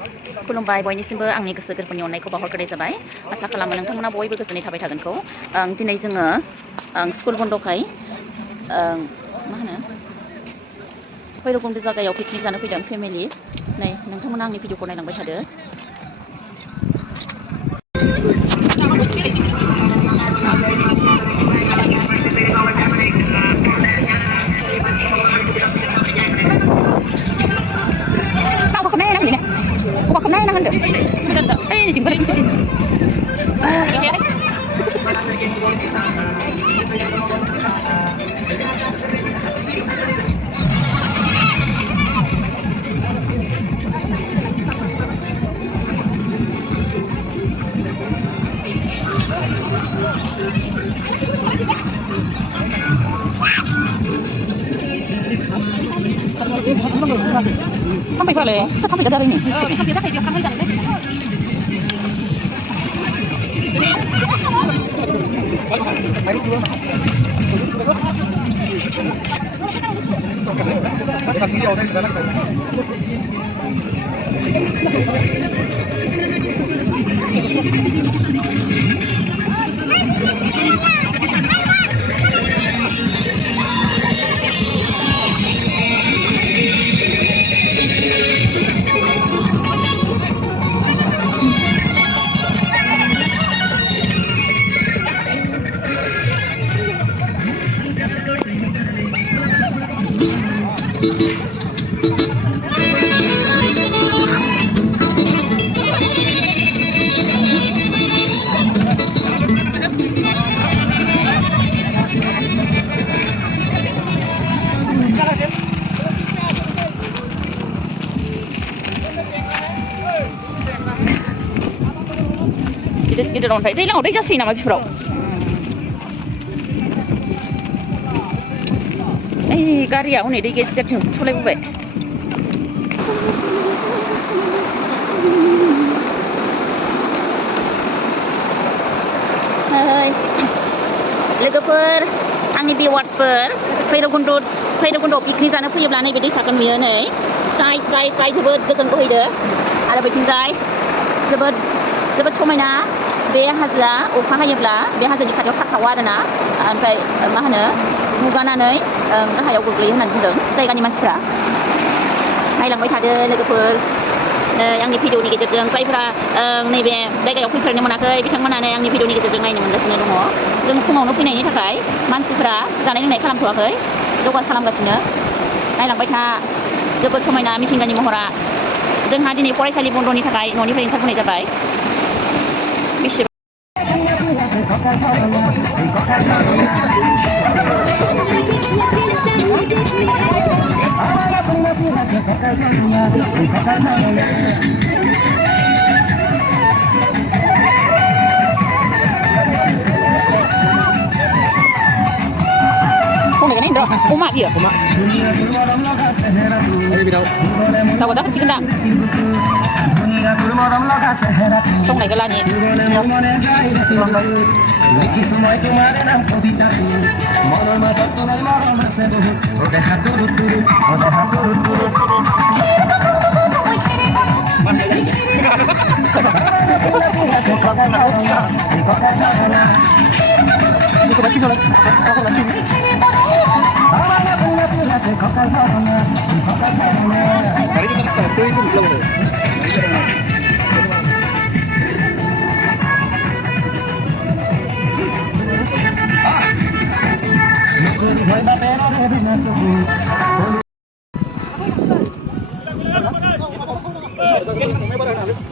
खुलुमबाय बयनिसिमबो आंनि गोसो गोरबोनि अननायखौ बावहरग्रोनाय जाबाय। आसा खालामो नोंथांमोना बयबो गोजोनै थाबाय थागोनखौ। दिनै जोङो स्कुल बन्दखाय मा होनो भैरबकुन्द जायगायाव पिकनिक जानो फैदों फेमिलि। नै नोंथांमोना आंनि भिडिअखौ नायलांबाय थादो। Sampai berapa? Sampai dari ini. Sampai dari dia sampai dari ini. गिदिर अन्थाइ दैलाङाव दै जासोयो नामा बेफोराव? ओइ गारिया हनै दै गेजेरजों सलायबोबाय। लोगोफोर आंनि भिवार्सफोर भैरबकुन्दआव पिकनिक जानो फैयोब्ला नैबे दैसाखौ नुयो। नै स्राय स्राय स्राय जोबोद गोजोन बोहैदो आरो बैथिंजाय जोबोद समायना। बे हाजोआ अखा हायोब्ला बे हाजोनि खाथियाव थाथावा आरोना, ओमफ्राय मा होनो गुगानानै गाहायाव गोग्लैयो होननानै बुंदों जायगानि मानसिफ्रा। नायलांबाय थादो लोगोफोर आंनि भिडिअनि गेजेरजों। जायफोरा नैबे जायगायाव फैफेरनो मोनाखै बिथांमोनानो आंनि भिडिअनि गेजेरजों नायनो मोनगासिनो दङ। जों फुङावनो फैनायनि थाखाय मानसिफोरा जानाय लोंनाय खालामथ'वाखै, जगार खालामगासिनो। नायलांबाय था, जोबोद समायना मिथिंगानि महरा। जोंहा दिनै फरायसालि बन्द'नि थाखाय न'निफ्राय ओंखारबोनाय जाबाय। Kok ini umak dia? Umak. Tahu tak sih kena? Song này cái là gì?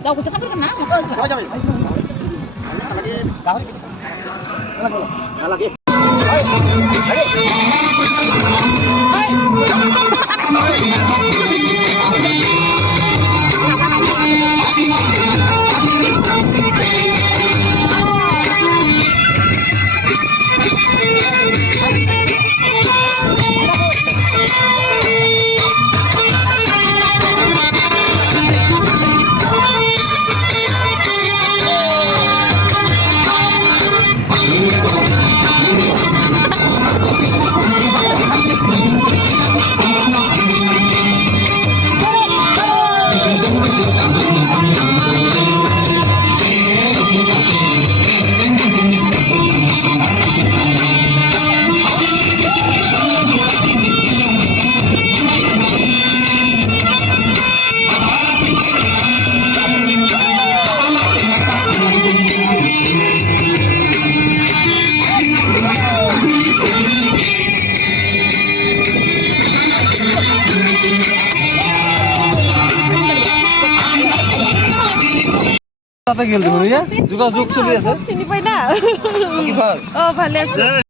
Đâu có chắc cái nào. Lagi. তাতে গেল দেখুন যোগাযোগ চলি আছে চিনি পাই না কি ভাল ভালে আছে